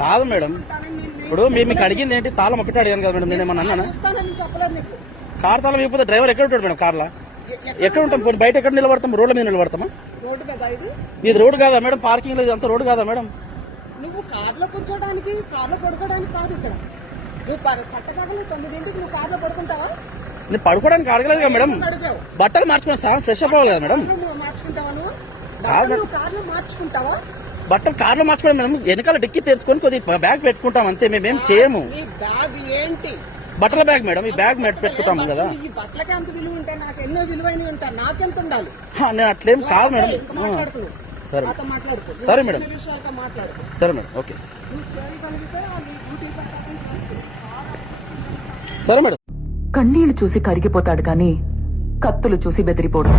కాదు మేడం, ఇప్పుడు మీకు అడిగింది ఏంటి? తాళం ఒకటి అడిగాను కదా మేడం, నేను ఏమన్నా అన్నానా? కార్ తాళం ఇవ్వకపోతే డ్రైవర్ ఎక్కడ ఉంటాడు మేడం? కార్లో ఎక్కడ ఉంటాం? బయట ఎక్కడ నిలబడతాం? రోడ్ల మీద నిలబడతామా? ఇది రోడ్డు కాదా మేడం? పార్కింగ్ లో ఇదంతా రోడ్డు కాదా మేడం? నువ్వు కార్లో కూర్చోడానికి, కార్లో పడుకోవడానికి కాదు ఇక్కడ. నువ్వు పట్టకాగలు 9ంటికి నువ్వు కార్లో పడుకుంటావా? నేను పడుకోవడానికి అడగలేదు కదా మేడం, బట్టలు మార్చుకున్నా సార్, ఫ్రెష్ అప్ అవ్వాలి కదా మేడం. మార్చుకుంటావా? నువ్వు కార్లో మార్చుకుంటావా? బట్టలు కార్లో మార్చుకోవడం మేడం, వెనకాల డిక్కి తెరుచుకొని కొద్దిగా బ్యాగ్ పెట్టుకుంటాం అంతే, మేమేం చేయము. ఈ బ్యాగ్ ఏంటి? బట్టల బ్యాగ్ మేడం, ఈ బ్యాగ్ పెట్టుకుంటాము కదా. ఈ బట్టలకి ఎంత విలువ ఉంటాయి? నాకు ఎన్నో విలువైనవి ఉంటాయి, నాకెంత ఉండాలి? నేను అట్లేం కాదు మేడం. సరే సరే మేడం, సరే మేడం, ఓకే సరే మేడం. కన్నీళ్లు చూసి కరిగిపోతాడు కానీ కత్తులు చూసి బెదిరిపోడు.